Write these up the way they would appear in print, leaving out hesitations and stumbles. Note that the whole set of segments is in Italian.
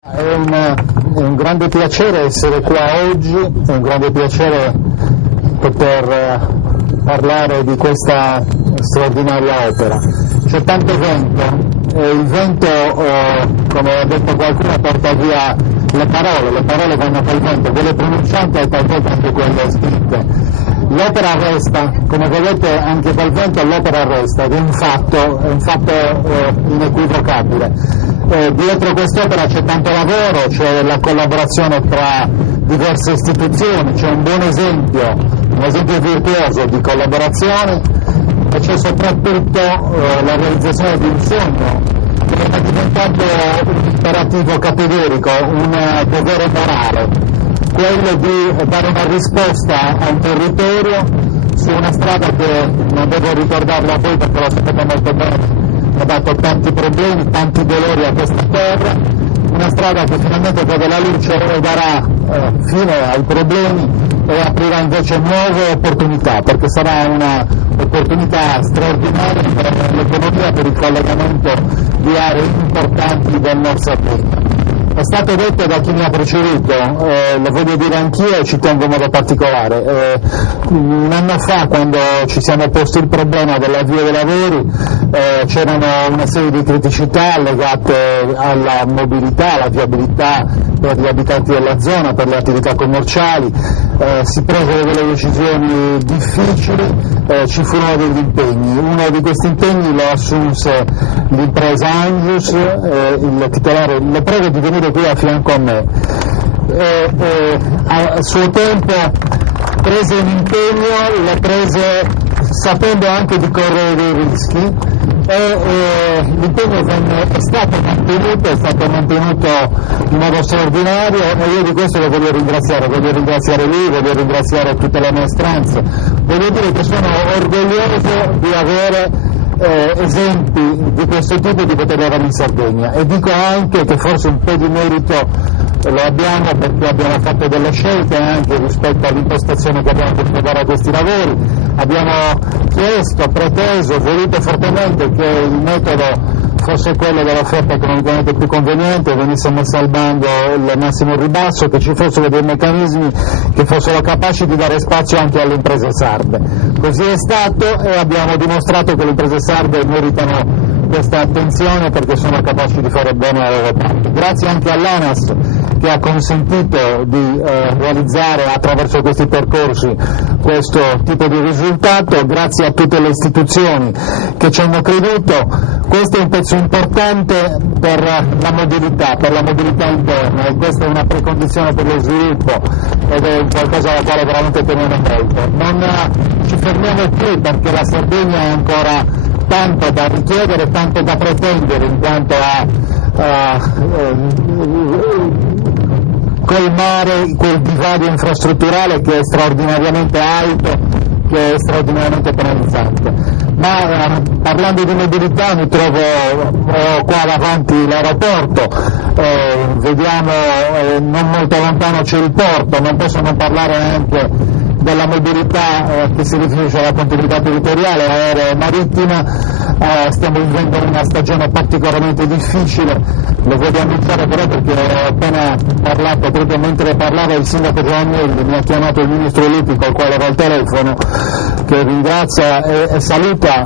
È un grande piacere essere qua oggi, è un grande piacere poter parlare di questa straordinaria opera. C'è tanto vento e il vento, come ha detto qualcuno, porta via le parole vanno col vento, quelle pronunciate e talvolta anche quelle scritte. L'opera resta, come vedete anche col vento l'opera resta, ed è un fatto inequivocabile. Dietro quest'opera c'è tanto lavoro, c'è la collaborazione tra diverse istituzioni, c'è un buon esempio virtuoso di collaborazione e c'è soprattutto la realizzazione di un sogno che è diventato un imperativo categorico, un dovere morale, quello di dare una risposta a un territorio su una strada che non devo ricordarla a voi perché lo sapete molto bene, ha dato tanti problemi, tanti dolori a questa terra, una strada che finalmente vede la luce e darà fine ai problemi e aprirà invece nuove opportunità, perché sarà una opportunità straordinaria per l'economia, per il collegamento di aree importanti del Nord Sardegna. È stato detto da chi mi ha preceduto, lo voglio dire anch'io e ci tengo in modo particolare. Un anno fa, quando ci siamo posti il problema dell'avvio dei lavori, c'erano una serie di criticità legate alla mobilità, alla viabilità per gli abitanti della zona, per le attività commerciali, si presero delle decisioni difficili, ci furono degli impegni. Uno di questi impegni lo assunse l'impresa Angius, il titolare, le prego di venire qui a fianco a me. A suo tempo prese un impegno, lo prese sapendo anche di correre dei rischi e l'impegno è stato mantenuto in modo straordinario e io di questo lo voglio ringraziare lui, voglio ringraziare tutte le maestranze, voglio dire che sono orgoglioso di avere esempi di questo tipo di poter avere in Sardegna e dico anche che forse un po' di merito lo abbiamo perché abbiamo fatto delle scelte anche rispetto all'impostazione che abbiamo potuto dare a questi lavori, abbiamo chiesto, preteso, voluto fortemente che il metodo fosse quello dell'offerta economicamente più conveniente, venisse messa al bando il massimo ribasso, che ci fossero dei meccanismi che fossero capaci di dare spazio anche alle imprese sarde. Così è stato e abbiamo dimostrato che le imprese sarde meritano questa attenzione perché sono capaci di fare bene la loro parte. Grazie anche all'ANAS che ha consentito di realizzare attraverso questi percorsi questo tipo di risultato, grazie a tutte le istituzioni che ci hanno creduto. Questo è un pezzo importante per la mobilità interna e questa è una precondizione per lo sviluppo ed è qualcosa alla quale veramente teniamo molto. Non ci fermiamo qui perché la Sardegna è ancora tanto da richiedere, tanto da pretendere in quanto a colmare quel divario infrastrutturale che è straordinariamente alto, che è straordinariamente penalizzante. Ma parlando di mobilità mi trovo qua davanti l'aeroporto, vediamo non molto lontano c'è il porto, non posso non parlare anche della mobilità che si riferisce alla continuità territoriale aerea e marittima. Stiamo vivendo una stagione particolarmente difficile, lo voglio annunciare però perché ho appena parlato, proprio mentre parlava il sindaco Giovanni mi ha chiamato il ministro Lupi col quale ero al telefono, che ringrazia e saluta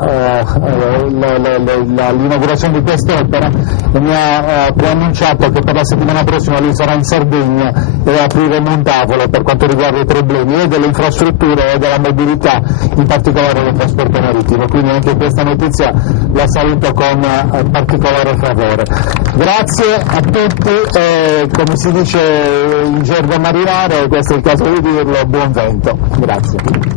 l'inaugurazione di quest'opera e mi ha preannunciato che per la settimana prossima lui sarà in Sardegna e apriremo un tavolo per quanto riguarda i problemi e delle infrastrutture e della mobilità, in particolare del trasporto marittimo, quindi anche questa notizia la saluto con particolare favore. Grazie a tutti e come si dice in gergo marinare, questo è il caso di dirlo, buon vento. Grazie.